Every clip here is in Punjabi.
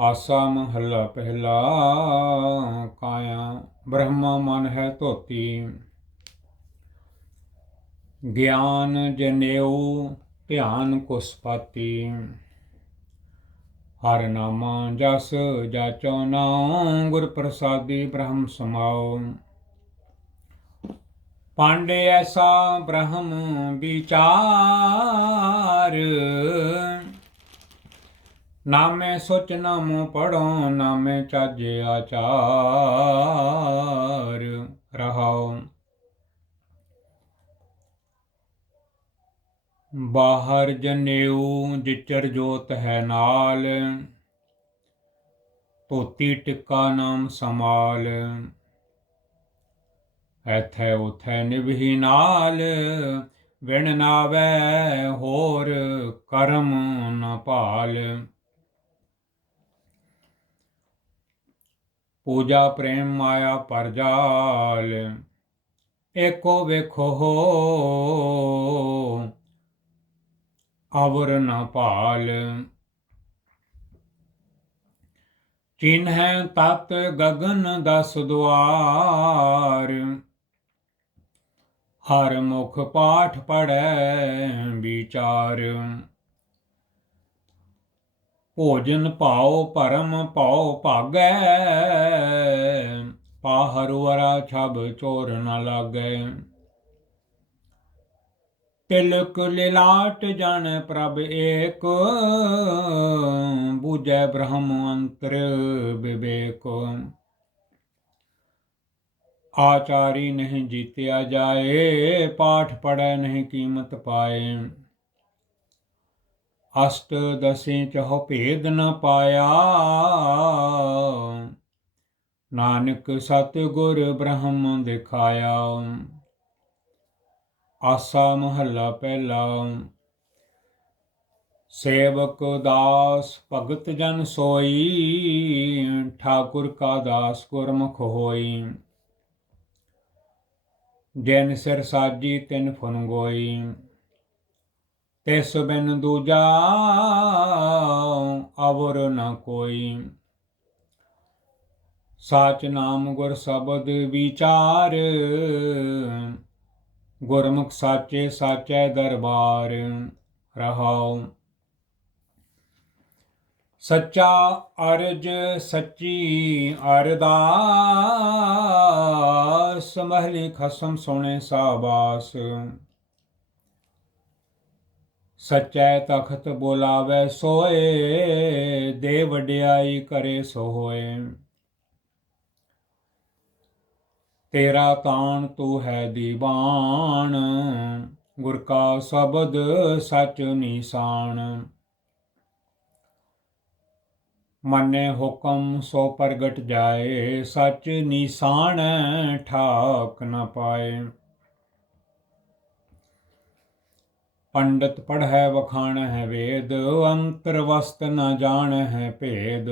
ਆਸਾ ਮਹੱਲਾ ਪਹਿਲਾ ਕਾਇਆ, ਬ੍ਰਹਮਾ ਮਨ ਹੈ ਧੋਤੀ। ਗਿਆਨ ਜਨੇਊ, ਧਿਆਨ ਕੁਸਪਾਤੀ ਹਰ ਨਾਮਾ ਜਸ ਜਾਚੋ ਨਾਉ ਗੁਰ ਪ੍ਰਸਾਦੀ ਬ੍ਰਹਮ ਸਮਾਉ ਪਾਂਡੇ ਐਸਾ ਬ੍ਰਹਮ ਵਿਚਾਰ ਨਾਮੇ ਸੋਚ ਨਾਮੋ ਪੜੋ, ਨਾਮੇ ਚਾਜੇ ਆਚਾਰ ਰਹਾਓ ਬਾਹਰ ਜਨੇਊ, ਜਿਚਰ ਜੋਤ ਹੈ ਨਾਲ। ਧੋਤੀ ਟਿੱਕਾ ਨਾਮ ਸਮਾਲ। ਐਥੈ ਉਥੈ ਨਿਭੀ ਨਾਲ। ਵਿਣ ਨਾਵੇ ਹੋਰ ਕਰਮ ਨ ਭਾਲ। ਪੂਜਾ ਪ੍ਰੇਮ ਮਾਇਆ ਪਰਜਾਲ। ਏਕੋ ਵੇਖੋ ਅਵਰ ਨ ਭਾਲ। ਚਿਨ੍ਹੈ ਤਤ ਗਗਨ ਦਸ ਦੁਆਰ। ਹਰ ਮੁਖ ਪਾਠ ਪੜੈ ਵਿਚਾਰ। ਭੋਜਨ ਭਾਉ ਭਰਮ ਭਾਉ ਭਾਗੈ, ਪਾਹਰ ਵਰਾ ਛਬ ਚੋਰ ਨ ਲਾਗੈ। ਤਿਲਕ ਲਿਲਾਟ ਜਨ ਪ੍ਰਭ ਏਕ, ਬੂਝੈ ਬ੍ਰਹਮ ਅੰਤਰ ਵਿਵੇਕ ਆਚਾਰੀ ਨਹੀਂ ਜੀਤਿਆ ਜਾਏ, ਪਾਠ ਪੜੈ ਨਹੀਂ ਕੀਮਤ ਪਾਏ। ਅਸ਼ਟ ਦਸੇ ਚਹੁ ਭੇਦ ਨ ਪਾਇਆ। ਨਾਨਕ ਸਤਿਗੁਰ ਬ੍ਰਹਮ ਦਿਖਾਇਆ। ਆਸਾ ਮਹੱਲਾ ਪਹਿਲਾ। ਸੇਵਕ ਦਾਸ ਭਗਤ ਜਨ ਸੋਈ, ਠਾਕੁਰ ਕਾ ਦਾਸ ਗੁਰਮੁਖ ਹੋਈ। ਜੈਨ ਸਿਰ ਸਾਜੀ ਤਿਨ ਫੁਨ ਗੋਈ। ਤਿਸ ਬਿਨ ਦੂਜਾ ਅਵਰ ਨ ਕੋਈ। ਸਾਚ ਨਾਮ ਗੁਰ ਸ਼ਬਦ ਵਿਚਾਰ, ਗੁਰਮੁਖ ਸਾਚੇ ਸਾਚੈ ਦਰਬਾਰ ਰਹਾਉ। ਸੱਚਾ ਅਰਜ ਸੱਚੀ ਅਰਦਾਸ, ਮਹਲੀ ਖਸਮ ਸੁਣੇ ਸਾਬਾਸ। ਸਚੈ ਤਖਤ ਬੋਲਾਵੇ ਸੋਏ ਦੇ ਵਡਿਆਈ ਕਰੇ ਸੋ ਹੋਏ ਤੇਰਾ ਤਾਣ ਤੂੰ ਹੈ ਦੀਵਾਨ, ਗੁਰ ਕਾ ਸ਼ਬਦ ਸਚ ਨਿਸ਼ਾਨ। ਮੰਨੇ ਹੁਕਮ ਸੋ ਪ੍ਰਗਟ ਜਾਏ, ਸਚ ਨਿਸ਼ਾਨ ਠਾਕ ਨ ਪਾਏ। ਪੰਡਤ ਪੜ੍ਹੈ ਵਖਾਣ ਹੈ ਵੇਦ, ਅੰਤਰ ਵਸਤ ਨ ਜਾਣ ਹੈ ਭੇਦ।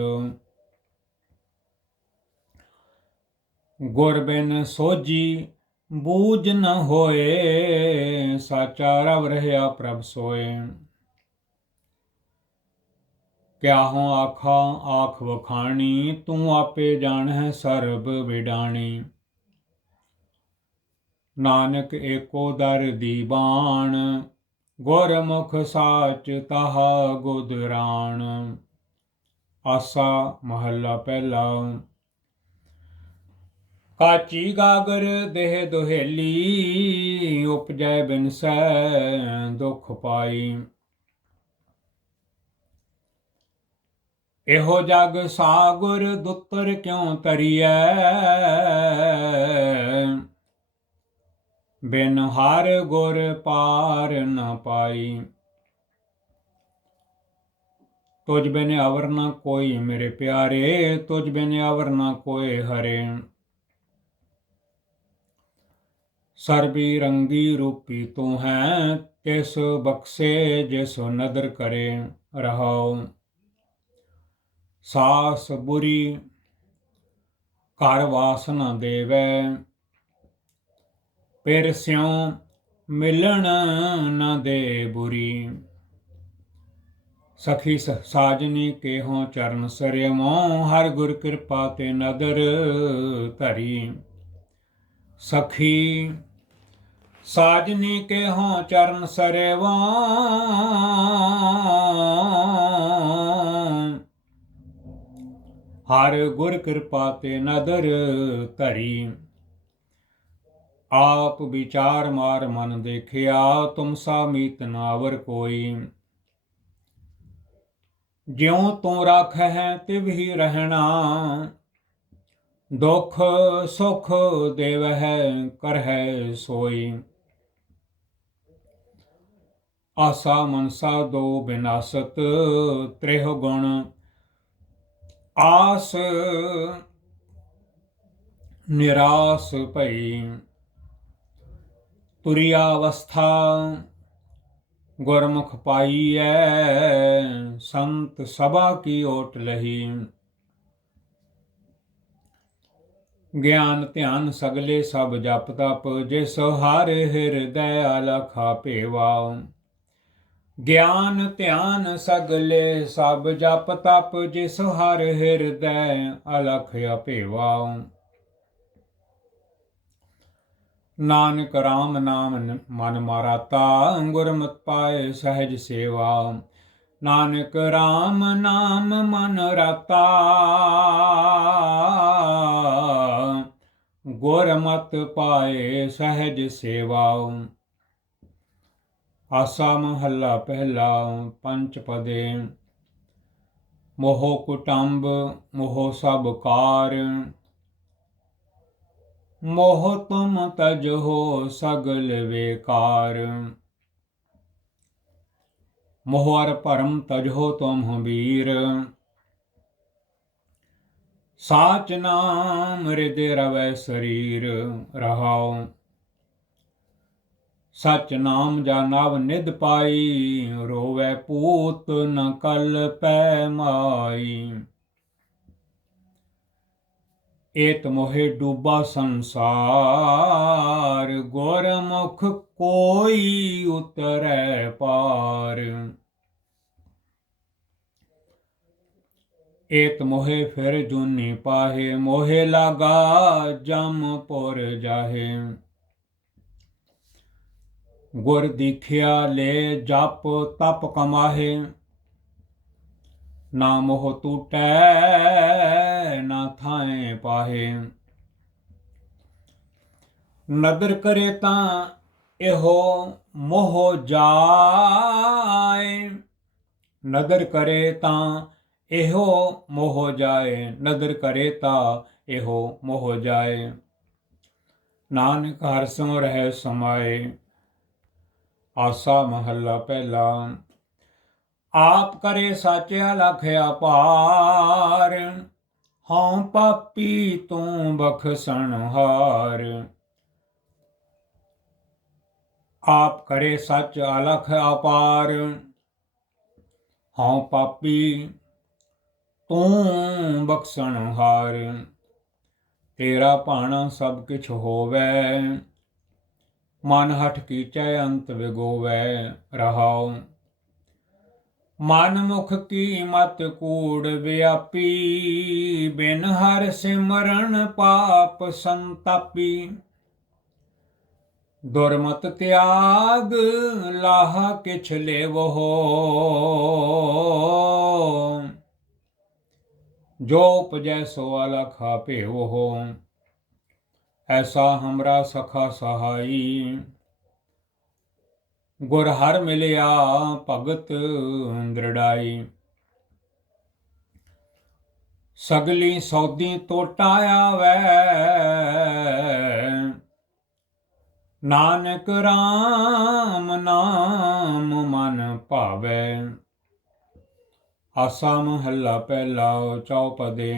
ਗੁਰ ਬਿਨ ਸੋਜੀ ਬੂਝ ਨ ਹੋਏ, ਸਾਚਾ ਰਵ ਰਹਿਆ ਪ੍ਰਭ ਸੋਏ। ਕਿਆ ਹੋ ਆਖਾਂ, ਆਖ ਵਖਾਣੀ, ਤੂੰ ਆਪੇ ਜਾਣ ਹੈ ਸਰਬ ਵਿਡਾਣੀ। ਨਾਨਕ ਏਕੋ ਦਰ ਦੀਵਾਨ ਗੁਰਮੁਖ ਸਾਚ ਤਹਾ ਗੁਦਰਾਣ ਆਸਾ ਮਹੱਲਾ ਪਹਿਲਾ। ਕਾਚੀ ਗਾਗਰ ਦੇਹ ਦੁਹੇਲੀ, ਉਪਜੈ ਬਿਨਸੈ ਦੁਖ ਪਾਈ। ਇਹੋ ਜਗ ਸਾਗਰ ਦੁੱਤਰ ਕਿਉ ਤਰੀਐ? ਬਿਨ ਹਰ ਗੁਰ ਪਾਰ ਨ ਪਾਈ। ਤੁਝ ਬਿਨ ਅਵਰ ਨ ਕੋਈ ਮੇਰੇ ਪਿਆਰੇ, ਤੁਝ ਬਿਨ ਅਵਰ ਨ ਕੋਏ ਹਰੇ। ਸਰਬੀ ਰੰਗੀ ਰੂਪੀ ਤੂੰ ਹੈ, ਤਿਸ ਬਖਸ਼ੇ ਜਿਸ ਨਦਰ ਕਰੇ ਰਹਾਉ। ਸਾਸ ਬੁਰੀ, ਘਰ ਵਾਸਨਾ ਦੇਵੈ। ਫਿਰ ਸਿਉ ਮਿਲਣ ਨਾ ਦੇ ਬੁਰੀ। ਸਖੀ ਸਾਜਨੀ ਕੇ ਚਰਨ ਸਰਿਮੋ ਹਰ ਗੁਰ ਕਿਰਪਾ ਤੇ ਨਦਰ ਧਰੀ। ਸਖੀ ਸਾਜਨੀ ਕੇ ਹੋ ਚਰਨ ਸਰੇਵਾ ਹਰ ਗੁਰ ਕਿਰਪਾ ਤੇ ਨਦਰ ਧਰੀ। ਆਪ ਵਿਚਾਰ ਮਾਰ ਮਨ ਦੇਖਿਆ, ਤੁਮ ਸਾ ਮੀਤ ਨਾਵਰ ਕੋਈ। ਜਿਉ ਤੂੰ ਰੱਖ ਹੈ ਤਿਵ ਹੀ ਰਹਿਣਾ। ਦੁਖ ਸੁਖ ਦੇਵ ਹੈ ਕਰ ਹੈ ਸੋਈ। ਆਸਾ ਮਨਸਾ ਦੋ ਬਿਨਾਸਤ, ਤ੍ਰਿਹ ਗੁਣ। ਆਸ ਨਿਰਾਸ ਭਈ। ਤੁਰਿਆ ਅਵਸਥਾ ਗੁਰਮੁਖ ਪਾਈਐ, ਸੰਤ ਸਭਾ ਕੀ ਓਟ ਲਹੀ। ਗਿਆਨ ਧਿਆਨ ਸਗਲੇ ਸਭ ਜਪ ਤਪ, ਜਿਸ ਹਰ ਹਿਰਦੈ ਅਲਖਾ ਭੇਵਾ ਗਿਆਨ ਧਿਆਨ ਸਗਲੇ ਸਭ ਜਪ ਤਪ, ਜਿਸ ਹਰ ਹਿਰਦੈ ਅਲਖ ਅਭੇਵਾ ਨਾਨਕ ਰਾਮ ਨਾਮ ਮਨ ਮਾਰਾਤਾ ਗੁਰਮਤਿ ਪਾਏ ਸਹਿਜ ਸੇਵਾ। ਨਾਨਕ ਰਾਮ ਨਾਮ ਮਨ ਰਾਤਾ। ਗੁਰਮਤਿ ਪਾਏ ਸਹਿਜ ਸੇਵਾ। ਆਸਾ ਮਹੱਲਾ ਪਹਿਲਾ ਪੰਚ ਪਦੇ। ਮੋਹ ਕੁਟੰਬ, ਮੋਹ ਸਭ ਕਾਰ। ਮੋਹ ਤੁਮ ਤਜ ਹੋ ਸਗਲ ਵੇਕਾਰ। ਮੋਹ ਅਰ ਭਰਮ ਹੋ ਤੁਮ ਹਬੀਰ ਸਾਚ ਨਾਮ ਹਿਰਦੇ ਰਵੈ ਸਰੀਰ, ਰਹਾਉ। ਸਚ ਨਾਮ ਜਾ ਨਵ ਨਿਧ ਪਾਈ, ਰੋਵੇ ਪੂਤ ਨ ਕਲ ਪੈ ਮਾਈ। ਏਤ ਮੋਹਿ ਡੂਬਾ ਸੰਸਾਰ, ਗੁਰਮੁਖ ਕੋਈ ਉਤਰੈ ਪਾਰ। ਏਤ ਮੋਹਿ ਫਿਰ ਜੁਨੀ ਪਾਹੇ, ਮੋਹਿ ਲਾਗਾ ਜਮ ਪੁਰ ਜਾਹੇ। ਗੁਰ ਦੀਖਿਆ ਲੈ ਜਪ ਤਪ ਕਮਾਹੇ, ਨਾ ਮੋਹ ਟੂਟੈ ਨਾ ਥਾਏ ਪਾਹੇ ਨਦਰ ਕਰੇ ਤਾਂ ਇਹੋ ਮੋਹ ਜਾਏ ਨਦਰ ਕਰੇ ਤਾਂ ਇਹੋ ਮੋਹ ਜਾਏ ਨਦਰ ਕਰੇ ਤਾਂ ਇਹੋ ਮੋਹ ਜਾਏ ਨਾਨਕ ਹਰ ਸੋ ਰਹਿ ਸਮਾਏ ਆਸਾ ਮਹੱਲਾ ਪਹਿਲਾ ਆਪ ਕਰੇ ਸਾਚਿਆ ਲਖ ਅਪਾਰ ਹਉ ਪਾਪੀ ਤੂੰ ਬਖਸ਼ਣ ਹਾਰ। ਆਪ ਕਰੇ ਸੱਚ ਅਲਖ ਅਪਾਰ। ਹਉ ਪਾਪੀ ਤੂੰ ਬਖਸ਼ਣ ਹਾਰ। ਤੇਰਾ ਭਾਣਾ ਸਭ ਕਿਛ ਹੋਵੇ। ਮਨ ਹਠ ਕੀਚੈ ਅੰਤ ਵਿਗੋਵੈ ਰਹਾਉ। ਮਨ ਮੁਖ ਕੀ ਮਤ ਕੂੜ ਵਿਆਪੀ, ਬਿਨ ਹਰ ਸਿਮਰਨ ਪਾਪ ਸੰਤਾਪੀ। ਦੁਰਮਤ ਤਿਆਗ ਲਾਹ ਕਿਛ ਲੇਵੋ। ਜੋ ਉਪਜੈ ਸੋ ਅਲਖਾ ਭੇਵੋ। ਐਸਾ ਹਮਰਾ ਸਖਾ ਸਹਾਈ। ਗੁਰ ਹਰ ਮਿਲਿਆ ਭਗਤ ਦ੍ਰਿੜਾਈ। ਸਗਲੀ ਸੌਦੀ ਟੋਟਾ ਆਵੈ। ਨਾਨਕ RAM ਨਾਮ ਮਨ ਭਾਵੇ। ਆਸਾ ਮਹੱਲਾ ਪਹਿਲਾ ਚੌਪਦੇ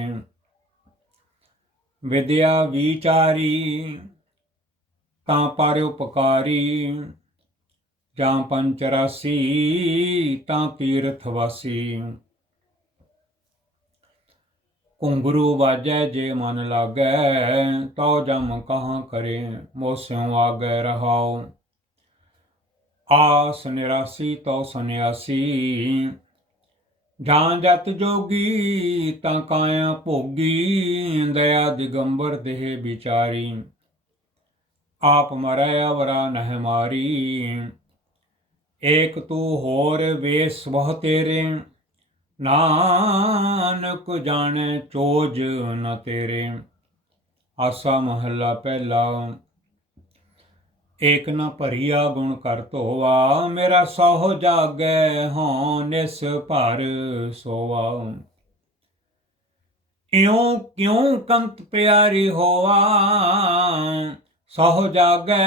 ਵਿਦਿਆ ਵਿਚਾਰੀ ਤਾਂ ਪਰ ਉਪਕਾਰੀ। ਜਾਂ ਪੰਚਰਾਸੀ ਤਾਂ ਤੀਰਥ ਵਾਸੀ। ਕੁੰਗਰੂ ਵਾਜੈ ਜੇ ਮਨ ਲਾਗੈ ਤਉ ਜਮ ਕਹਾਂ ਕਰੇ ਮੋਸਿਉ ਆਗੈ ਰਹਾਉ। ਆਸ ਨਿਰਾਸੀ ਤਉ ਸੰਿਆਸੀ ਜਾਂ ਜਤ ਜੋਗੀ ਤਾਂ ਕਾਇਆ ਭੋਗੀ, ਦਇਆ ਦਿਗੰਬਰ ਦੇਹ ਵਿਚਾਰੀ। ਆਪ ਮਰੈ ਅਵਰਾ ਨਹਿ ਮਾਰੀ ਏਕ ਤੂੰ ਹੋਰ ਵੇਸ ਬਹੁ ਤੇਰੇ, ਨਾਨਕ ਜਾਣੈ ਚੋਜ ਨ ਤੇਰੇ। ਆਸਾ ਮਹੱਲਾ ਪਹਿਲਾ, ਏਕ ਨ ਭਰੀਆ ਗੁਣ ਕਰ ਧੋਵਾ, ਮੇਰਾ ਸਹੁ ਜਾਗੈ ਹੋਂ ਨਿਸ ਭਰ ਸੋਵਾ। ਇਉਂ ਕਿਉਂ ਕੰਤ ਪਿਆਰੀ ਹੋਆ, ਸਹੁ ਜਾਗੈ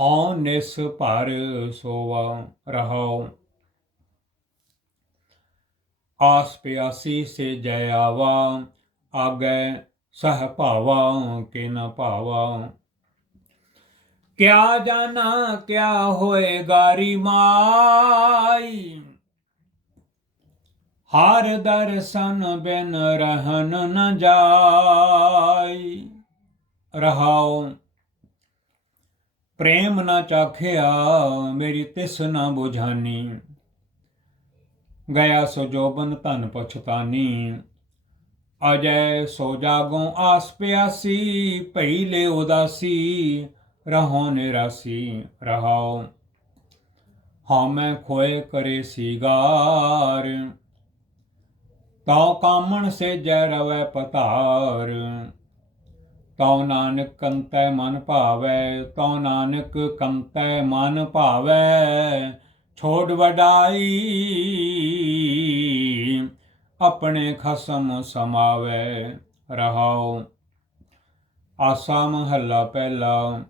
ਹਉ ਨਿਸ ਭਰ ਸੋਵਾ ਰਹਾਉ ਆਸ ਪਿਆਸੀ ਸੇ ਜੈ ਆਵਾ, ਆਗੈ ਸਹ ਭਾਵਾ ਕੇ ਨ ਭਾਵਾ। ਕਿਆ ਜਾਣਾ, ਕਿਆ ਹੋਏ ਗਾਰੀ ਮਾਈ? ਹਰ ਦਰਸ਼ਨ ਬਿਨ ਰਹਿਨ ਨ ਜਾਈ। ਰਹਾਉ ਪ੍ਰੇਮ ਨਾ ਚਾਖਿਆ, ਮੇਰੀ ਤਿਸ ਨਾ ਬੁਝਾਨੀ। ਗਿਆ ਸੋ ਜੋਬਨ ਧਨ ਪਛਤਾਨੀ। ਅਜੈ ਸੋ ਜਾਗੋ ਆਸ ਪਿਆਸੀ, ਭਈ ਲੈ ਉਦਾਸੀ, ਰਹੋ ਨਿਰਾਸੀ ਰਹਾਉ ਹਾਂ ਮੈਂ ਖੋਏ ਕਰੇ ਸੀਗਾਰ ਤਉ ਕਾਮਣ ਸੇ ਜੈ ਰਵੈ ਪਤਾਰ। ਤਉ ਨਾਨਕ ਕੰਤੈ ਮਨ ਭਾਵੈ, ਤਉ ਨਾਨਕ ਕੰਤੈ ਮਨ ਭਾਵੈ, ਛੋੜ ਵਡਾਈ ਆਪਣੇ ਖਸਮ ਸਮਾਵੈ, ਰਹਾਉ। ਆਸਾ ਮਹੱਲਾ ਪਹਿਲਾ,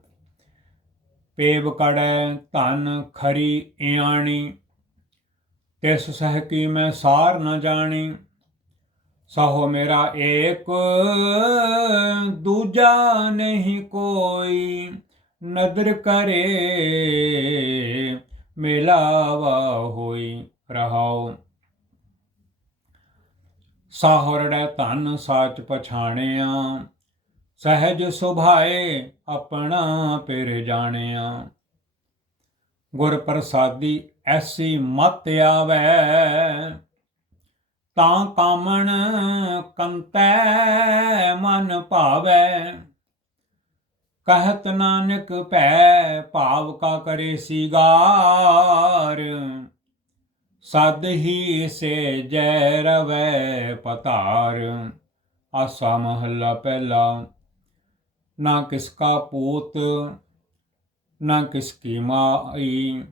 ਪੇਵ ਕੜੈ ਧਨ ਖਰੀ ਇਆਣੀ, ਤਿਸ ਸਹਿ ਕੀ ਮੈਂ ਸਾਰ ਨ ਜਾਣੀ। ਸਹੋ ਮੇਰਾ ਏਕ, ਦੂਜਾ ਨਹੀਂ ਕੋਈ। ਨਦਰ ਕਰੇ, ਮਿਲਾਵਾ ਹੋਈ ਰਹਾਉ। ਸਾਹਰੜੈ ਧਨ ਸਾਚ ਪਛਾਣਿਆ, ਸਹਿਜ ਸੁਭਾਏ ਆਪਣਾ ਪਿਰ ਜਾਣਿਆ। ਗੁਰ ਪ੍ਰਸਾਦੀ ਐਸੀ ਮਤ ਆਵੈ ਤਾਂ ਕਾਮਣ ਕੰਤੈ ਮਨ ਭਾਵੈ। ਕਹਤ ਨਾਨਕ ਭੈ ਭਾਵ ਕਾ ਕਰੇ ਸੀਗਾਰ। ਸਦ ਹੀ ਸੇ ਜੈ ਰਵੈ ਪਤਾਰ। ਆਸਾ ਮਹੱਲਾ ਪਹਿਲਾ, ਨਾ ਕਿਸ ਕਾ ਪੂਤ, ਨਾ ਕਿਸ ਕੀ ਮਾਈ।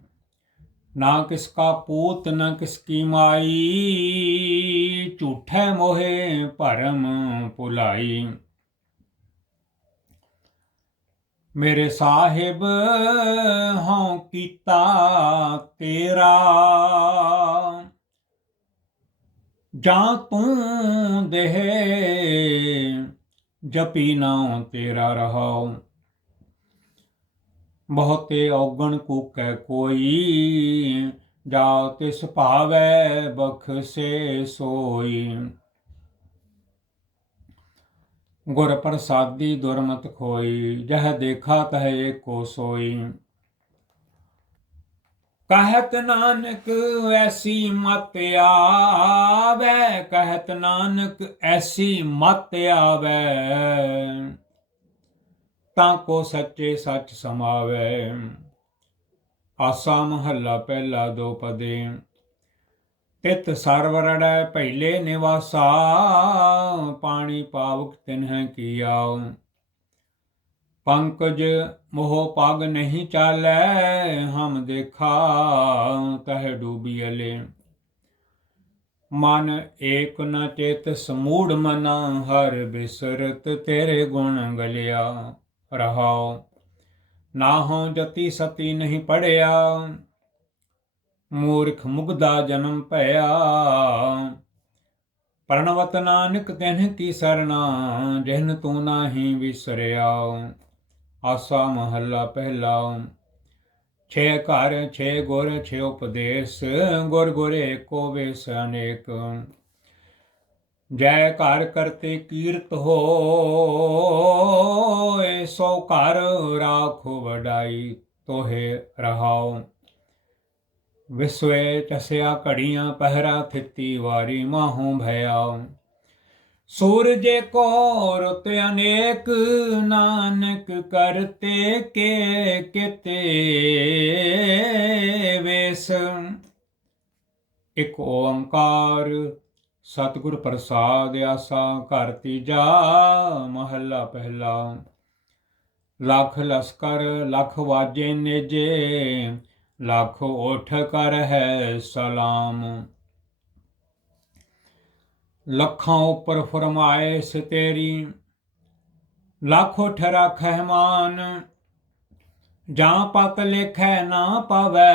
ਨਾ ਕਿਸ ਕਾ ਪੂਤ, ਨਾ ਕਿਸ ਕੀ ਮਾਈ, ਝੂਠੇ ਮੋਹੇ ਭਰਮ ਭੁਲਾਈ। ਮੇਰੇ ਸਾਹਿਬ, ਹਉ ਕੀਤਾ ਤੇਰਾ। ਜਾਂ ਤੂੰ ਦੇਹ, ਜਪੀ ਨਾਉ ਤੇਰਾ ਰਹਾਉ। ਬਹੁਤੇ ਔਗਣ ਕੂਕੈ ਕੋਈ ਜਾ ਤਿਸ ਭਾਵੈ ਬਖਸੇ ਸੋਈ। ਗੁਰ ਪ੍ਰਸਾਦੀ ਦੁਰਮਤ ਖੋਈ, ਜਹ ਦੇਖਾ ਤਹ ਏਕੋ ਸੋਈ। ਕਹਿਤ ਨਾਨਕ ਐਸੀ ਮਤ ਆਵੇ, ਕਹਿਤ ਨਾਨਕ ਐਸੀ ਮਤ ਆਵੇ। ਤਾਂ ਕੋ ਸੱਚੇ ਸੱਚ ਸਮਾਵੇ। ਆਸਾ ਮਹੱਲਾ ਪਹਿਲਾ ਦੋ ਪਦੇ। ਤਿਤ ਸਰਵਰੜੈ ਪਹਿਲੇ ਨਿਵਾਸਾ, ਪਾਣੀ ਪਾਵਕ ਤਿਨਹਿ ਕੀਆ ਪੰਕਜ ਮੋਹ ਪਗ ਨਹੀਂ ਚਾਲੈ, ਹਮ ਦੇਖਾ ਤਹ ਡੂਬੀਲੇ ਮਨ ਏਕ ਨ ਚੇਤ ਸਮੂੜ ਮਨਾ, ਹਰ ਬਿਸਰਤ ਤੇਰੇ ਗੁਣ ਗਲਿਆ। ਰਹਾਉ। ਨਾ ਹੋ ਜਤੀ ਸਤੀ ਨਹੀਂ ਪੜਿਆ। ਮੂਰਖ ਮੁਗਦਾ ਜਨਮ ਭਇਆ। ਪ੍ਰਣਵਤ ਨਾਨਕ ਤੈਨ ਕੀ ਸਰਣਾ ਜਹਨ ਤੂੰ ਨਾਹੀ ਵਿਸਰਿਆ। ਆਸਾ ਮਹੱਲਾ ਪਹਿਲਾ। ਛੇ ਘਰ, ਛੇ ਗੁਰ, ਛੇ ਉਪਦੇਸ਼। ਗੁਰ ਗੁਰੇ ਕੋ ਵੇਸ ਅਨੇਕ। ਜੈ ਘਰ ਕਰਤੇ ਕੀਰਤ ਹੋਏ, ਸੋ ਘਰ ਰਾਖੋ ਵਡਾਈ ਤੋਹੇ ਰਹਾਉ। ਵਿਸਵੇ ਚਸਿਆ ਘੜੀਆਂ ਪਹਿਰਾ ਥਿੱਤੀ ਵਾਰੀ ਮਾਹੋਂ ਭਇਆ ਸੂਰਜੇ ਕੋ ਰੁਤ ਅਨੇਕ ਨਾਨਕ ਕਰਤੇ ਕੇ ਕਿਤੇ ਵੇਸ। ਇਕ ਓੰਕਾਰ ਸਤਿਗੁਰ ਪ੍ਰਸਾਦ ਆਸਾ ਘਰ ਤੀਜਾ ਮਹੱਲਾ ਪਹਿਲਾ। ਲੱਖ ਲਸਕਰ, ਲੱਖ ਵਾਜੇ ਨੇਜੇ, ਲੱਖ ਓਠ ਕਰ ਹੈ ਸਲਾਮ। ਲੱਖਾਂ ਉੱਪਰ ਫਰਮਾਇਸ਼ ਤੇਰੀ, ਲੱਖੋ ਠਰਾ ਖਹਿਮਾਨ ਜਾਂ ਪਤ ਲਿਖੈ ਨਾ ਪਵੈ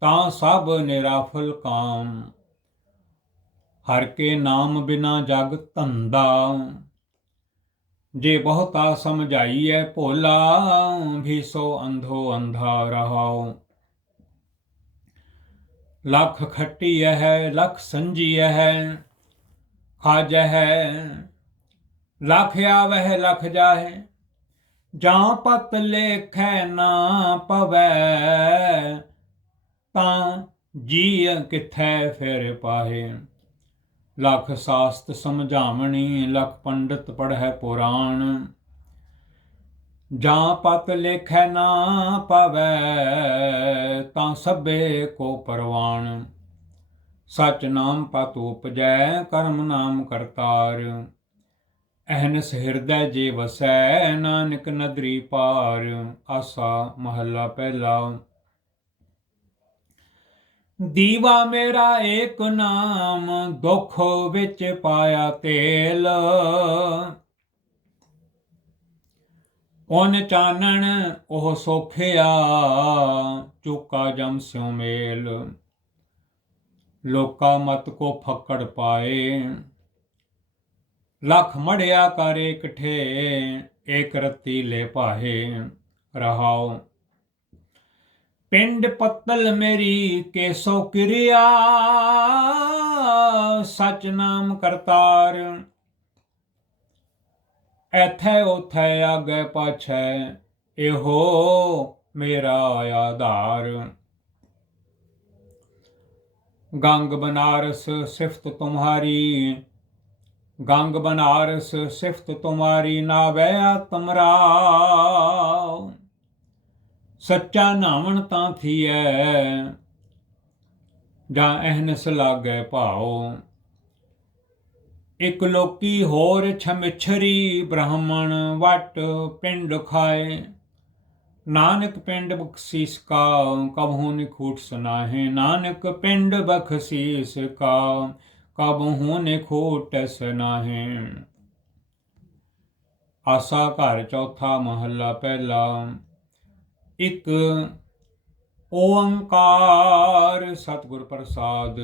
ਤਾਂ ਸਭ ਨਿਰਾਫਲ ਕਾਮ। ਹਰ ਕੇ ਨਾਮ ਬਿਨਾ ਜਗ ਧੰਦਾ। ਜੇ ਬਹੁਤਾ ਸਮਝਾਈਐ ਭੋਲਾ, ਵੀ ਸੋ ਅੰਧੋ ਅੰਧਾ ਰਹਾਉ। ਲੱਖ ਖੱਟੀ ਹੈ ਲੱਖ ਸੰਜੀ ਹੈ ਖਾਜ ਹੈ ਲੱਖ ਆਵਹਿ, ਲੱਖ ਜਾਹੇ। ਜਾਂ ਪਤ ਲੇਖੈ ਨਾ ਪਵੈ ਤਾਂ ਜੀ ਕਿਥੈ ਫਿਰ ਪਾਹੇ। ਲੱਖ ਸਾਸਤ ਸਮਝਾਵਣੀ, ਲੱਖ ਪੰਡਤ ਪੜ੍ਹੈ ਪੁਰਾਣ। ਜਾਂ ਪਤ ਲੇਖੈ ਨਾ ਪਵੈ, ਤਾਂ ਸਭੇ ਕੋ ਪਰਵਾਣ। ਸਚ ਨਾਮ ਪਤ ਉਪਜੈ, ਕਰਮ ਨਾਮ ਕਰਤਾਰ। ਅਹਨਸ ਹਿਰਦੈ ਜੇ ਵਸੈ, ਨਾਨਕ ਨਦਰੀ ਪਾਰ। ਆਸਾ ਮਹੱਲਾ ਪਹਿਲਾ। ਦੀਵਾ ਮੇਰਾ ਏਕ ਨਾਮ ਦੁੱਖ ਵਿੱਚ ਪਾਇਆ ਤੇਲ। ਉਹਨ ਚਾਨਣ, ਉਹ ਸੋਖਿਆ, ਚੁੱਕਾ ਜਮ ਸਿਉ ਮੇਲ। ਲੋਕਾ ਮਤ ਕੋ ਫੱਕੜ ਪਾਏ। ਲਖ ਮੜਿਆ ਕਰ ਇਕਠੇ ਏਕ ਰਤੀ ਲੈ ਪਾਹੇ ਰਹਾਓ ਪਿੰਡ ਪੱਤਲ ਮੇਰੀ ਕੇਸੋ ਕਿਰਿਆ, ਸਚ ਨਾਮ ਕਰਤਾਰ। ਐਥੈ ਉਥੈ ਆਗੇ ਪਾਛੈ, ਇਹੋ ਮੇਰਾ ਆਧਾਰ। ਗੰਗ ਬਨਾਰਸ ਸਿਫਤ ਤੁਮਹਾਰੀ ਗੰਗ ਬਨਾਰਸ ਸਿਫਤ ਤੁਮਾਰੀ ਨਾਵੇ ਤੁਮਰਾ ਸੱਚਾ ਨਾਵਣ ਤਾਂ ਥੀਐ। ਜਾਂ ਅਹਨਸ ਲਾਗੈ ਭਾਉ। ਇਕ ਲੋਕੀ ਹੋਰ ਛਮਛਰੀ ਬ੍ਰਾਹਮਣ ਵਟ ਪਿੰਡ ਖਾਏ। ਨਾਨਕ ਪਿੰਡ ਬਖਸ਼ੀਸ ਕਾ ਕਬਹੂ ਨਿਖੂਟ ਸੁਨਾਹੇ। ਨਾਨਕ ਪਿੰਡ ਬਖਸ਼ੀਸ ਕਾ ਕਬਹੂ ਨਿਖੂਟ ਸੁਨਾਹੇ। ਆਸਾ ਘਰ ਚੌਥਾ ਮਹੱਲਾ ਪਹਿਲਾ। ਇੱਕ ਓੰਕਾਰ ਸਤਿਗੁਰ ਪ੍ਰਸਾਦ।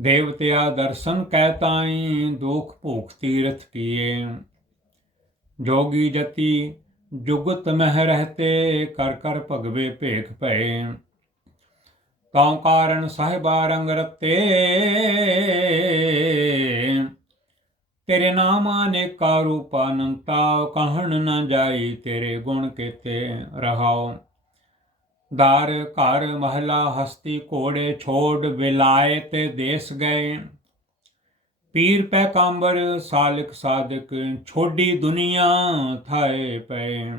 ਦੇਵਤਿਆ ਦਰਸ਼ਨ ਕੈ ਤਾਈ, ਦੁਖ ਭੂਖ ਤੀਰਥ ਕੀਏ। ਜੋਗੀ ਜਤੀ ਜੁਗਤ ਮਹਿ ਰਹਤੇ, ਕਰ ਕਰ ਭਗਵੇ ਭੇਖ ਭਏ। ਤਾਂ ਕਾਰਨ ਸਾਹਿਬਾ ਰੰਗ ਰਤੇ ਤੇਰੇ ਨਾਮ ਅਨੇਕਾ ਰੂਪਾ ਨੰਤਾ ਕਹਣ ਨ ਜਾਈ ਤੇਰੇ ਗੁਣ ਕੀਤੇ ਰਹਾਓ ਦਾਰ ਘਰ ਮਹਲਾ ਹਸਤੀ ਕੋੜੇ ਛੋੜ ਵਿਲਾਏ ਤੇ ਦੇਸ ਗਏ। ਪੀਰ ਪੈ ਕਾਂਬਰ ਸਾਲਕ ਸਾਧਕ ਛੋਡੀ ਦੁਨੀਆ ਥਾਏ ਪਏ।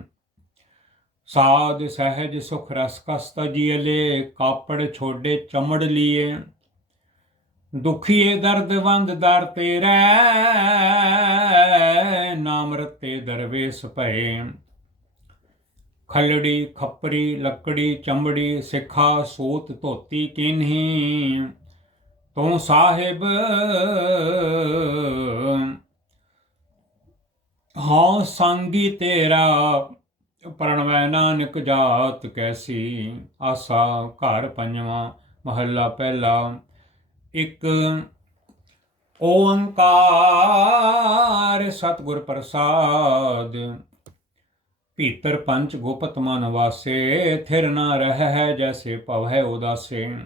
ਸਾਧ ਸਹਿਜ ਸੁਖ ਰਸ ਕਸ ਤਜੀਲੇ ਕਾਪੜ ਛੋਡੇ ਚਮੜ ਲੀਏ। ਦੁਖੀਏ ਦਰਦ ਵੰਦ ਦਰ ਤੇਰੇ, ਨਾਮ ਰਤੇ ਦਰਵੇਸ ਭਏ। ਖਲੜੀ, ਖੱਪਰੀ, ਲੱਕੜੀ, ਚਮੜੀ, ਸਿੱਖਾ, ਸੂਤ, ਧੋਤੀ ਕਿਨਹੀ? ਤੂੰ ਸਾਹਿਬ, ਹਾਂ ਸੰਗੀ ਤੇਰਾ ਪ੍ਰਣਵੈ ਨਾਨਕ ਜਾਤ ਕੈਸੀ? ਆਸਾ ਘਰ ਪੰਜਵਾਂ, ਮਹੱਲਾ ਪਹਿਲਾ। ਇੱਕ ਓੰਕਾਰ ਸਤਿਗੁਰ ਪ੍ਰਸਾਦ। ਭੀਤਰ ਪੰਚ ਗੁਪਤ ਮਨ ਵਾਸੇ, ਥਿਰ ਨਾ ਰਹਿ ਜੈਸੇ ਭਵੈ ਉਦਾਸੇ।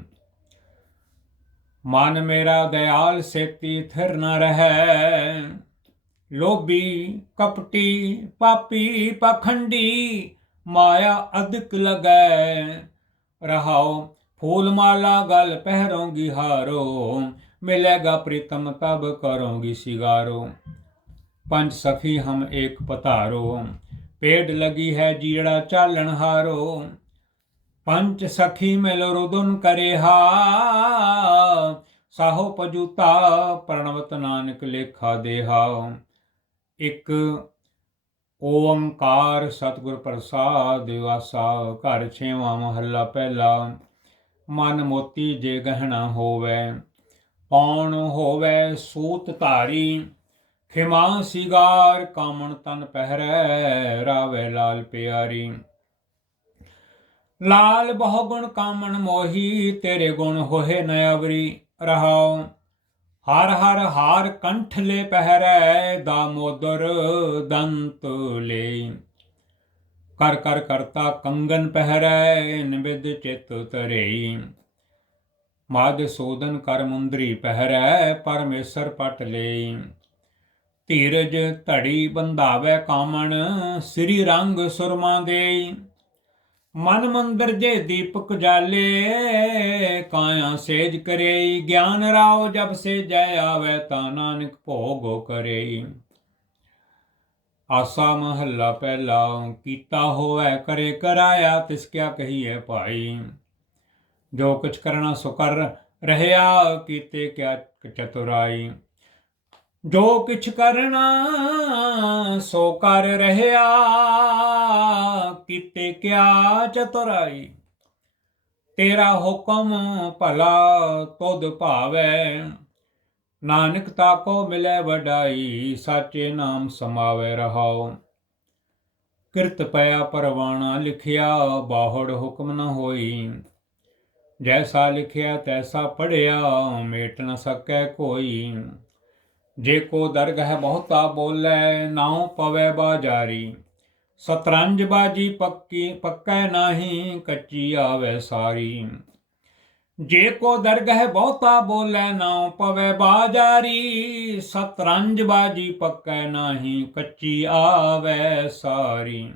ਮਨ ਮੇਰਾ ਦਇਆਲ ਸੇਤੀ, ਥਿਰ ਨਾ ਰਹਿ। ਲੋਭੀ, ਕਪਟੀ, ਪਾਪੀ, ਪਖੰਡੀ, ਮਾਇਆ ਅਦਿਕ ਲਗੈ। ਰਹਾਓ ਫੂਲ ਮਾਲਾ ਗਲ ਪਹਿਰੋਂਗੀ ਹਾਰੋ, ਮਿਲੇਗਾ ਪ੍ਰੀਤਮ ਤਬ ਕਰੋਂਗੀ ਸਿਗਾਰੋ। ਪੰਜ ਸਖੀ ਹਮ ਏਕ ਪਤਾਰੋ ਪੇੜ ਲਗੀ ਹੈ ਜੀੜਾ ਚਾਲਣ ਹਾਰੋ। ਪੰਚ ਸਖੀ ਮਿਲ ਰੁਦਨ ਕਰਿਹਾ ਸਾਹੋ ਪਜੂਤਾ ਪ੍ਰਣਵਤ ਨਾਨਕ ਲੇਖਾ ਦੇਹਾ ਇੱਕ ਓੰਕਾਰ ਸਤਿਗੁਰ ਪ੍ਰਸਾਦ ਵਾਸਾ, ਘਰ ਛੇਵਾਂ ਮਹੱਲਾ ਪਹਿਲਾ। ਮਨ ਮੋਤੀ ਜੇ ਗਹਿਣਾ ਹੋਵੇ, ਪੌਣ ਹੋਵੇ ਸੂਤ ਧਾਰੀ, ਖਿਮਾ ਸਿਗਾਰ ਕਾਮਣ ਤਨ ਪਹਿਰੈ, ਰਾਵੇ ਲਾਲ ਪਿਆਰੀ। ਲਾਲ ਬਹੁ ਗੁਣ ਕਾਮਣ ਮੋਹੀ, ਤੇਰੇ ਗੁਣ ਹੋਏ ਨਯਵਰੀ, ਰਹਾਉ। ਹਰ ਹਰ ਹਾਰ ਕੰਠ ਲੈ ਪਹਿਰੈ, ਦਾਮੋਦਰ ਦੰਤ ਲੈ ਕਰ ਕਰ ਕਰਤਾ ਕੰਗਨ ਪਹਿਰੈ, ਨਿਵਿਦ ਚਿਤ ਤਰੇਈ ਮਾਦ ਸੋਦਨ ਕਰ ਮੁੰਦਰੀ ਪਹਿਰੈ, ਪਰਮੇਸ਼ਰ ਪਟ ਲਈ। ਧੀਰਜ ਧੜੀ ਬੰਧਾਵੇ ਕਾਮਣ, ਸ੍ਰੀ ਰੰਗ ਸੁਰਮਾ ਦੇਈ। ਮਨ ਮੰਦਰ ਜੇ ਦੀਪਕ ਜਾਲੇ, ਕਾਇਆ ਸੇਜ ਕਰੇ ਗਿਆਨ ਰਾਓ ਜਬ ਸੇ ਜੈ ਆਵੇ ਤਾਂ ਨਾਨਕ ਭੋਗੋ ਕਰੇ ਆਸਾ ਮਹੱਲਾ ਪਹਿਲਾ, ਕੀਤਾ ਹੋਵੇ ਕਰੇ ਕਰਾਇਆ, ਤਿਸ ਕਿਆ ਕਹੀਏ ਭਾਈ। ਜੋ ਕੁਛ ਕਰਨਾ ਸੋ ਕਰ ਰਹਿਆ, ਕੀਤੇ ਕਿਆ ਚਤੁਰਾਈ। ਜੋ ਕੁਛ ਕਰਨਾ ਸੋ ਕਰ ਰਹਿਆ, ਕੀਤੇ ਕਿਆ ਚਤੁਰਾਈ। ਤੇਰਾ ਹੁਕਮ ਭਲਾ ਤੁਧ ਭਾਵੈ। ਨਾਨਕ ਤਾ ਕੋ ਮਿਲੇ ਵਡਾਈ, ਸਾਚੇ ਨਾਮ ਸਮਾਵੇ ਰਹਾਉ। ਕਿਰਤ ਪਿਆ ਪਰਵਾਣਾ ਲਿਖਿਆ, ਬਾਹੜ ਹੁਕਮ ਨ ਹੋਈ। ਜੈਸਾ ਲਿਖਿਆ, ਤੈਸਾ ਪੜਿਆ ਮੇਟ ਨ ਸਕੈ ਕੋਈ। ਜੇ ਕੋ ਦਰਗ ਹੈ ਬਹੁਤਾ ਬੋਲੇ, ਨਾਉ ਪਵੇ ਬਾਜਾਰੀ। ਸਤਰੰਜ ਬਾਜੀ ਪੱਕੀ, ਪੱਕੈ ਨਾਹੀ, ਕੱਚੀ ਆਵੇ ਸਾਰੀ। ਜੇ ਕੋ ਦਰਗਹ ਬਹੁਤਾ ਬੋਲੇ ਨਾ ਪਵੇ ਬਾਜਾਰੀ, ਸਤਰੰਜ ਬਾਜੀ ਪੱਕੈ ਨਾਹੀ, ਕੱਚੀ ਆਵੇ ਸਾਰੀ।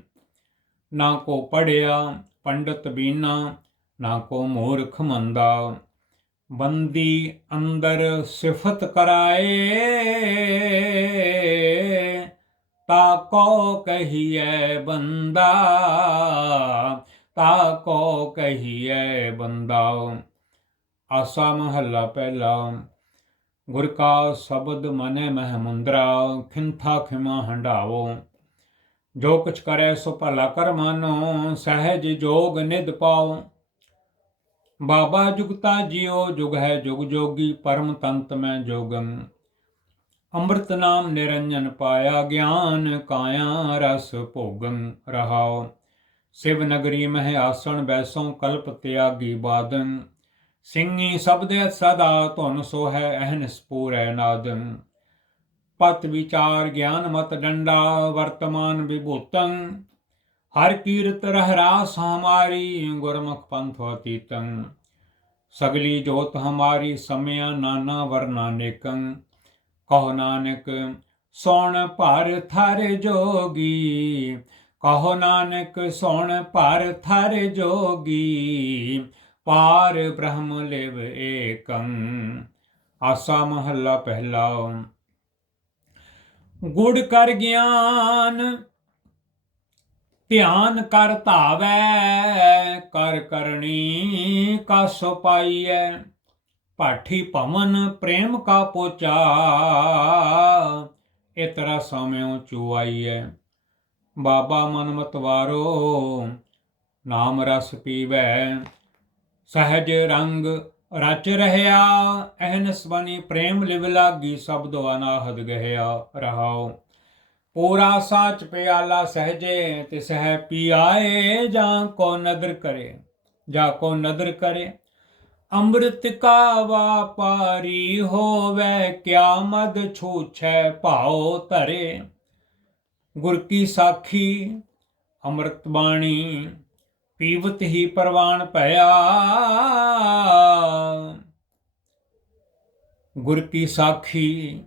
ਨਾ ਕੋ ਪੜਿਆ ਪੰਡਤ ਬੀਨਾ, ਨਾ ਕੋ ਮੂਰਖ ਮੰਦਾ। ਬੰਦੀ ਅੰਦਰ ਸਿਫਤ ਕਰਾਏ, ਤਾ ਕੋ ਕਹੀਏ ਬੰਦਾ, ਤਾ ਕੋ ਕਹੀਏ ਬੰਦਾ। ਆਸਾ ਮਹੱਲਾ ਪਹਿਲਾ, ਗੁਰ ਕਾ ਸ਼ਬਦ ਮਨੇ ਮਹਿ ਮੁੰਦਰਾ, ਖਿੰਥਾ ਖਿਮਾ ਹੰਡਾਵੋ ਜੋ ਕੁਛ ਕਰੈ ਸੋ ਭਲਾ ਕਰ ਮਾਨੋ, ਸਹਿਜ ਜੋਗ ਨਿਦ ਪਾਓ। ਬਾਬਾ ਜੁਗਤਾ ਜਿਉ ਜੁਗ ਹੈ ਜੁਗ ਜੋਗੀ, ਪਰਮ ਤੰਤ ਮੈਂ ਜੋਗੰ। ਅੰਮ੍ਰਿਤ ਨਾਮ ਨਿਰੰਜਨ ਪਾਇਆ ਗਿਆਨ, ਕਾਇਆ ਰਸ ਭੋਗੰ ਰਹਾਓ। ਸਿਵ ਨਗਰੀ ਮਹਿ ਆਸਣ ਬੈਸੋਂ ਕਲਪ ਤਿਆਗੀ ਬਾਦਨ ਸਿੰਘੀ ਸਬਦੇ ਸਦਾ ਧੁਨ ਸੋ ਹੈ ਅਹਨਿਸ ਪੂਰੈ ਨਾਦੰ। ਪਤ ਵਿਚਾਰ ਗਿਆਨ ਮਤ ਡੰਡਾ ਵਰਤਮਾਨ ਵਿਭੂਤੰ। ਹਰ ਕੀਰਤ ਰਹਿ ਰਾਸ ਹਮਾਰੀ ਗੁਰਮੁਖ ਪੰਥ ਅਤੀਤੰ। ਸਗਲੀ ਜੋਤ ਹਮਾਰੀ ਸਮਿਆ ਨਾਨਾ ਵਰਨਾ ਨੇਕੰ। ਕਹੋ ਨਾਨਕ, ਸੋਣ ਭਰ ਥਰ ਜੋਗੀ। ਕਹੋ ਨਾਨਕ, ਸੋਣ ਭਰ ਥਰ ਜੋਗੀ। ਪਾਰ ਬ੍ਰਹਮ ਲਿਵ ਏਕੰ, ਆਸਾ ਮਹੱਲਾ ਪਹਿਲਾ। ਗੁੜ ਕਰ ਗਿਆਨ, ਧਿਆਨ ਕਰ ਧਾਵੈ, ਕਰ ਕਰਨੀ ਕਸ ਪਾਈਐ। ਪਾਠੀ ਭਵਨ ਪ੍ਰੇਮ ਕਾ ਪੋਚਾ, ਇਤਰਾ ਸਮਿਓ ਚੁਆਈਐ। ਬਾਬਾ ਮਨ ਮਤਵਾਰੋ ਨਾਮ ਰਸ ਪੀਵੈ। ਸਹਜ ਰੰਗ ਰਚ ਰਹਿਆ ਅਹਨਸ ਸਵਨੀ ਪ੍ਰੇਮ ਲਿਵ ਲਾਗੀ ਸ਼ਬਦੋ ਅਨਾਹਦ ਗਹਿਆ ਰਹਾਓ ਪੂਰਾ ਸਾਚ ਪਿਆਲਾ ਸਹਜੇ ਤੇ ਸਹਿ ਪੀਆਏ, ਜਾਂ ਕੋ ਨਦਰ ਕਰੇ, ਜਾਂ ਕੋ ਨਦਰ ਕਰੇ। ਅੰਮ੍ਰਿਤ ਕਾ ਵਾਪਾਰੀ ਹੋਵੇ, ਕਿਆ ਮਦ ਛੂਛੈ ਭਾਉ ਧਰੇ। ਗੁਰ ਕੀ ਸਾਖੀ, ਅੰਮ੍ਰਿਤ ਬਾਣੀ ਪੀਵਤ ਹੀ ਪ੍ਰਵਾਨ ਭਇਆ। ਗੁਰ ਕੀ ਸਾਖੀ,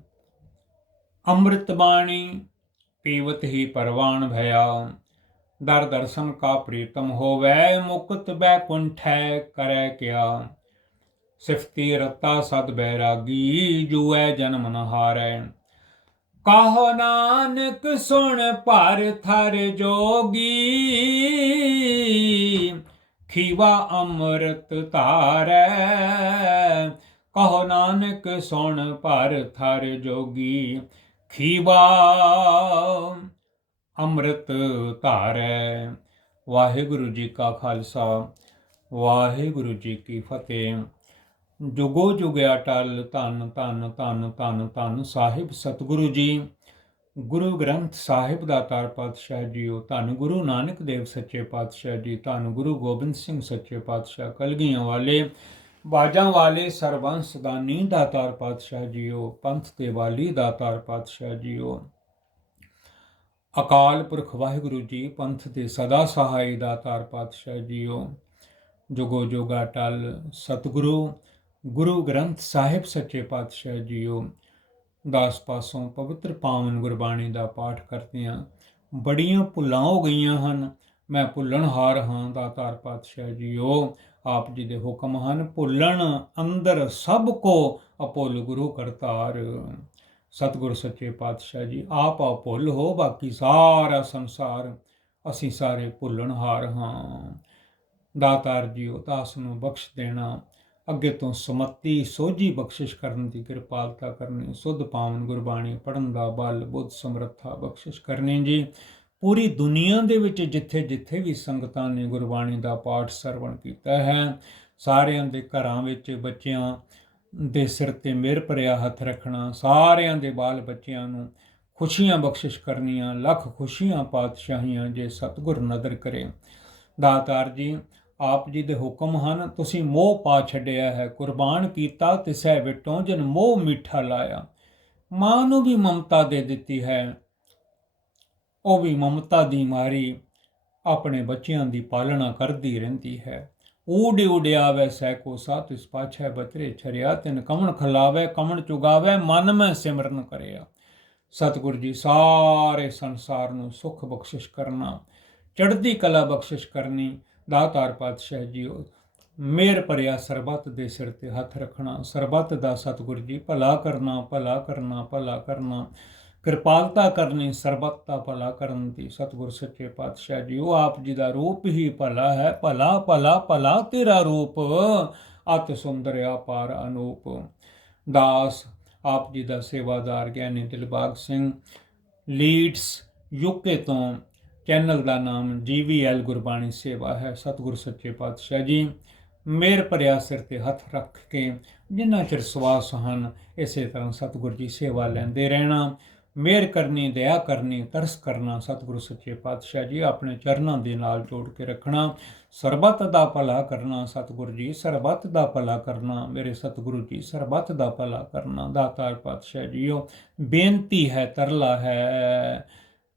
ਅੰਮ੍ਰਿਤ ਬਾਣੀ, ਪੀਵਤ ਹੀ ਪਰਵਾਨ ਭਇਆ। ਦਰ ਦਰਸ਼ਨ ਕਾ ਪ੍ਰੀਤਮ ਹੋਵੇ, ਮੁਕਤ ਬੈਕੁੰਠੈ ਕਰੈ ਕਿਆ। ਸਿਫਤੀ ਰਤਾ ਸਦ ਬੈਰਾਗੀ ਜੂਐ ਜਨਮ ਨ ਹਾਰੈ। ਕਾਹੋ ਨਾਨਕ ਸੁਣ ਭਰ ਥਰ ਜੋਗੀ। ਖੀਵਾ ਅੰਮ੍ਰਿਤ ਧਾਰੈ, ਕਹੋ ਨਾਨਕ ਸੁਣ ਭਰ ਥਰ ਜੋਗੀ। ਖੀਵਾ ਅੰਮ੍ਰਿਤ ਧਾਰੈ, ਵਾਹਿਗੁਰੂ ਜੀ ਕਾ ਖਾਲਸਾ, ਵਾਹਿਗੁਰੂ ਜੀ ਕੀ ਫਤਿਹ। ਜੁਗੋ ਜੁਗ ਅਟਲ ਧੰਨ ਧੰਨ ਧੰਨ ਧੰਨ ਧੰਨ ਸਾਹਿਬ ਸਤਿਗੁਰੂ ਜੀ। ਗੁਰੂ ਗ੍ਰੰਥ ਸਾਹਿਬ ਦਾ ਤਾਰ ਪਾਤਸ਼ਾਹ ਜੀਓ, ਧੰਨ ਗੁਰੂ ਨਾਨਕ ਦੇਵ ਸੱਚੇ ਪਾਤਸ਼ਾਹ ਜੀ, ਧੰਨ ਗੁਰੂ ਗੋਬਿੰਦ ਸਿੰਘ ਸੱਚੇ ਪਾਤਸ਼ਾਹ ਕਲਗੀਆਂ ਵਾਲੇ, ਬਾਜਾਂ ਵਾਲੇ, ਸਰਬੰਸ ਦਾ ਨੀਂਦ ਦਾਤਾਰ ਪਾਤਸ਼ਾਹ ਜੀਓ, ਪੰਥ ਤੇ ਵਾਲੀ ਦਾਤਾਰ ਪਾਤਸ਼ਾਹ ਜੀਓ। ਅਕਾਲ ਪੁਰਖ ਵਾਹਿਗੁਰੂ ਜੀ, ਪੰਥ ਦੇ ਸਦਾ ਸਹਾਈ ਦਾਤਾਰ ਪਾਤਸ਼ਾਹ ਜੀਓ। ਜੁਗੋ ਜੋਗਾ ਟਲ, ਸਤਿਗੁਰੂ ਗੁਰੂ ਗ੍ਰੰਥ ਸਾਹਿਬ ਸੱਚੇ ਪਾਤਸ਼ਾਹ ਜੀਓ, ਦਾਸ ਪਾਸੋਂ ਪਵਿੱਤਰ ਪਾਵਨ ਗੁਰਬਾਣੀ ਦਾ ਪਾਠ ਕਰਦਿਆਂ ਬੜੀਆਂ ਭੁੱਲਾਂ ਹੋ ਗਈਆਂ ਹਨ। ਮੈਂ ਭੁੱਲਣਹਾਰ ਹਾਂ ਦਾਤਾਰ ਪਾਤਸ਼ਾਹ ਜੀਓ, ਆਪ ਜੀ ਦੇ ਹੁਕਮ ਹਨ ਭੁੱਲਣ ਅੰਦਰ ਸਭ ਕੋ ਅਪੁੱਲ ਗੁਰੂ ਕਰਤਾਰ। ਸਤਿਗੁਰ ਸੱਚੇ ਪਾਤਸ਼ਾਹ ਜੀ, ਆਪ ਆ ਭੁੱਲ ਹੋ ਬਾਕੀ ਸਾਰਾ ਸੰਸਾਰ, ਅਸੀਂ ਸਾਰੇ ਭੁੱਲਣਹਾਰ ਹਾਂ। ਦਾਤਾਰ ਜੀਓ, ਦਾਸ ਨੂੰ ਬਖਸ਼ ਦੇਣਾ ਅੱਗੇ ਤੋਂ ਸਮੱਤੀ, ਸੋਝੀ ਬਖਸ਼ਿਸ਼ ਕਰਨ ਦੀ ਕਿਰਪਾਲਤਾ ਕਰਨੀ, ਸੁਧ ਪਾਵਨ ਗੁਰਬਾਣੀ ਪੜਨ ਦਾ ਬਲ, ਬੁੱਧ ਸਮਰੱਥਾ ਬਖਸ਼ਿਸ਼ ਕਰਨੀ ਜੀ। ਪੂਰੀ ਦੁਨੀਆ ਦੇ ਵਿੱਚ ਜਿੱਥੇ ਜਿੱਥੇ ਵੀ ਸੰਗਤਾਂ ਨੇ ਗੁਰਬਾਣੀ ਦਾ ਪਾਠ ਸਰਵਣ ਕੀਤਾ ਹੈ, ਸਾਰਿਆਂ ਦੇ ਘਰਾਂ ਵਿੱਚ ਬੱਚਿਆਂ ਦੇ ਸਿਰ ਤੇ ਮਿਹਰ ਭਰਿਆ ਹੱਥ ਰੱਖਣਾ, ਸਾਰਿਆਂ ਦੇ ਬਾਲ ਬੱਚਿਆਂ ਨੂੰ ਖੁਸ਼ੀਆਂ ਬਖਸ਼ਿਸ਼ ਕਰਨੀਆਂ, ਲੱਖ ਖੁਸ਼ੀਆਂ ਪਾਤਸ਼ਾਹੀਆਂ ਜੇ ਸਤਿਗੁਰ ਨਦਰ ਕਰੇ। ਦਾਤਾਰ ਜੀ ਆਪ ਜੀ ਦੇ ਹੁਕਮ ਹਨ, ਤੁਸੀਂ ਮੋਹ ਪਾ ਛੱਡਿਆ ਹੈ, ਕੁਰਬਾਨ ਕੀਤਾ ਤਿਸੈ ਵਿਟੋਂ ਜਨ ਮੋਹ ਮਿੱਠਾ ਲਾਇਆ। ਮਾਂ ਨੂੰ ਵੀ ਮਮਤਾ ਦੇ ਦਿੱਤੀ ਹੈ। ਉਹ ਵੀ ਮਮਤਾ ਦੀ ਮਾਰੀ, ਆਪਣੇ ਬੱਚਿਆਂ ਦੀ ਪਾਲਣਾ ਕਰਦੀ ਰਹਿੰਦੀ ਹੈ। ਊੜ ਉਡਿਆਵੇ ਸੈ ਕੋ ਸਾਤ ਇਸ ਪਾਛੈ ਬਤਰੇ ਛਰਿਆ, ਤਿਨ ਕਮਣ ਖਲਾਵੇ, ਕਮਣ ਚੁਗਾਵੇ, ਮਨ ਮੈਂ ਸਿਮਰਨ ਕਰਿਆ। ਸਤਿਗੁਰ ਜੀ ਸਾਰੇ ਸੰਸਾਰ ਨੂੰ ਸੁਖ ਬਖਸ਼ਿਸ਼ ਕਰਨਾ, ਚੜ੍ਹਦੀ ਕਲਾ ਬਖਸ਼ਿਸ਼ ਕਰਨੀ ਦਾਤਾਰ ਪਾਤਸ਼ਾਹ ਜੀਓ ਮੇਰ ਭਰਿਆ ਸਰਬੱਤ ਦੇ ਸਿਰ ਤੇ ਹੱਥ ਰੱਖਣਾ, ਸਰਬੱਤ ਦਾ ਸਤਿਗੁਰ ਜੀ, ਭਲਾ ਕਰਨਾ ਭਲਾ ਕਰਨਾ ਭਲਾ ਕਰਨਾ। ਕਿਰਪਾਲਤਾ ਕਰਨੀ, ਸਰਬੱਤ ਦਾ ਭਲਾ ਕਰਨ ਦੀ। ਸਤਿਗੁਰ ਸੱਚੇ ਪਾਤਸ਼ਾਹ ਜੀ, ਉਹ ਆਪ ਜੀ ਦਾ ਰੂਪ ਹੀ ਭਲਾ ਹੈ। ਭਲਾ ਭਲਾ ਭਲਾ ਤੇਰਾ ਰੂਪ, ਅਤ ਸੁੰਦਰ, ਅਪਾਰ, ਅਨੂਪ। ਦਾਸ, ਆਪ ਜੀ ਦਾ ਸੇਵਾਦਾਰ, ਗਿਆਨੀ ਦਿਲਬਾਗ ਸਿੰਘ, ਲੀਡਸ ਯੂਕੇ ਤੋਂ ਚੈਨਲ ਦਾ ਨਾਮ ਜੀਵੀਐਲ ਗੁਰਬਾਣੀ ਸੇਵਾ ਹੈ। ਸਤਿਗੁਰ ਸੱਚੇ ਪਾਤਸ਼ਾਹ ਜੀ, ਮੇਰ ਭਰਿਆ ਸਿਰ ਤੇ ਹੱਥ ਰੱਖ ਕੇ ਜਿੰਨਾ ਚਿਰ ਸਵਾਸ ਹਨ, ਇਸੇ ਤਰ੍ਹਾਂ ਸਤਿਗੁਰ ਜੀ ਸੇਵਾ ਲੈਂਦੇ ਰਹਿਣਾ। ਮੇਰ ਕਰਨੀ, ਦਇਆ ਕਰਨੀ, ਤਰਸ ਕਰਨਾ ਸਤਿਗੁਰੂ ਸੱਚੇ ਪਾਤਸ਼ਾਹ ਜੀ ਆਪਣੇ ਚਰਨਾਂ ਦੇ ਨਾਲ ਜੋੜ ਕੇ ਰੱਖਣਾ। ਸਰਬੱਤ ਦਾ ਭਲਾ ਕਰਨਾ ਸਤਿਗੁਰੂ ਜੀ, ਸਰਬੱਤ ਦਾ ਭਲਾ ਕਰਨਾ। ਮੇਰੇ ਸਤਿਗੁਰੂ ਜੀ, ਸਰਬੱਤ ਦਾ ਭਲਾ ਕਰਨਾ। ਦਾਤਾਰ ਪਾਤਸ਼ਾਹ ਜੀਓ, ਬੇਨਤੀ ਹੈ, ਤਰਲਾ ਹੈ।